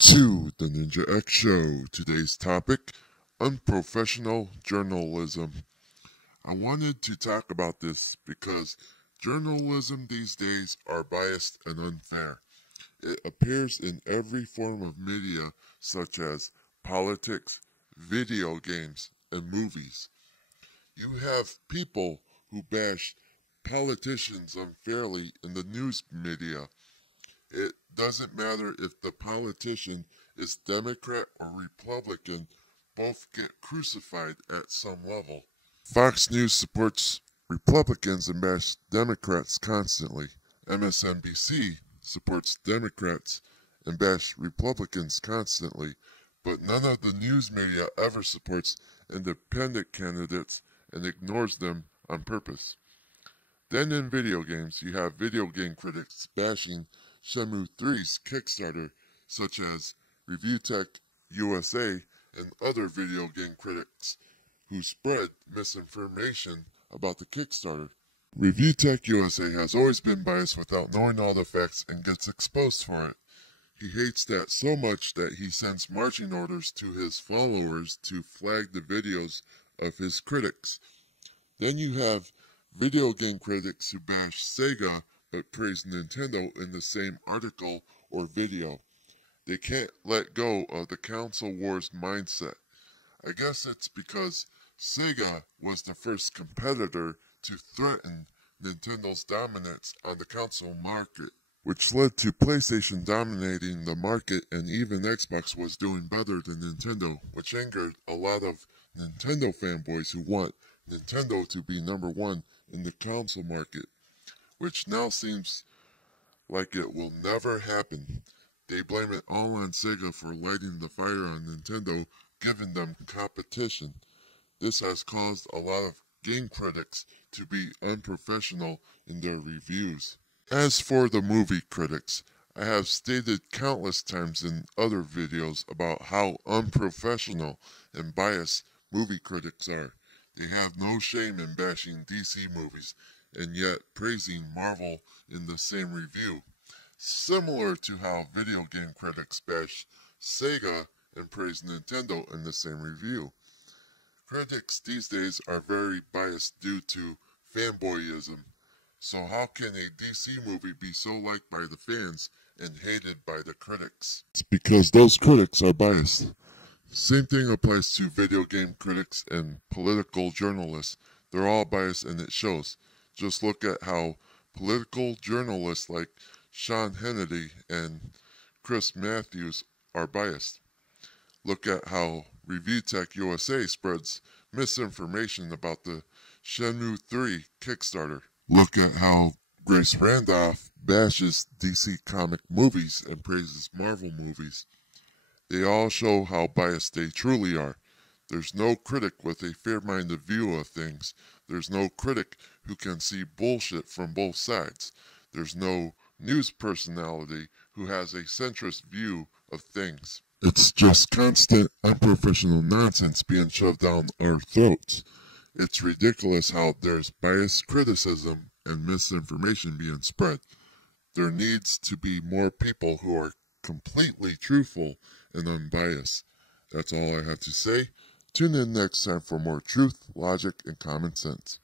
to the Ninja X Show. Today's topic, unprofessional journalism. I wanted to talk about this because journalism these days are biased and unfair. It appears in every form of media such as politics, video games, and movies. You have people who bash politicians unfairly in the news media. It doesn't matter if the politician is Democrat or Republican, both get crucified at some level. Fox News supports Republicans and bashes Democrats constantly. MSNBC supports Democrats and bashes Republicans constantly, but none of the news media ever supports independent candidates and ignores them on purpose. Then in video games, you have video game critics bashing Shenmue 3's Kickstarter, such as ReviewTech USA and other video game critics who spread misinformation about the Kickstarter. ReviewTech USA has always been biased without knowing all the facts and gets exposed for it. He hates that so much that he sends marching orders to his followers to flag the videos of his critics. Then you have video game critics who bash Sega but praise Nintendo in the same article or video. They can't let go of the console wars mindset. I guess it's because Sega was the first competitor to threaten Nintendo's dominance on the console market, which led to PlayStation dominating the market, and even Xbox was doing better than Nintendo, which angered a lot of Nintendo fanboys who want Nintendo to be number one in the console market, which now seems like it will never happen. They blame it all on Sega for lighting the fire on Nintendo, giving them competition. This has caused a lot of game critics to be unprofessional in their reviews. As for the movie critics, I have stated countless times in other videos about how unprofessional and biased movie critics are. They have no shame in bashing DC movies and yet praising Marvel in the same review. Similar to how video game critics bash Sega and praise Nintendo in the same review. Critics these days are very biased due to fanboyism. So how can a DC movie be so liked by the fans and hated by the critics? It's because those critics are biased. Same thing applies to video game critics and political journalists. They're all biased and it shows. Just look at how political journalists like Sean Hannity and Chris Matthews are biased. Look at how ReviewTech USA spreads misinformation about the Shenmue 3 Kickstarter. Look at how Grace Randolph bashes DC comic movies and praises Marvel movies. They all show how biased they truly are. There's no critic with a fair-minded view of things. There's no critic who can see bullshit from both sides. There's no news personality who has a centrist view of things. It's just constant, unprofessional nonsense being shoved down our throats. It's ridiculous how there's biased criticism and misinformation being spread. There needs to be more people who are completely truthful and unbiased. That's all I have to say. Tune in next time for more truth, logic, and common sense.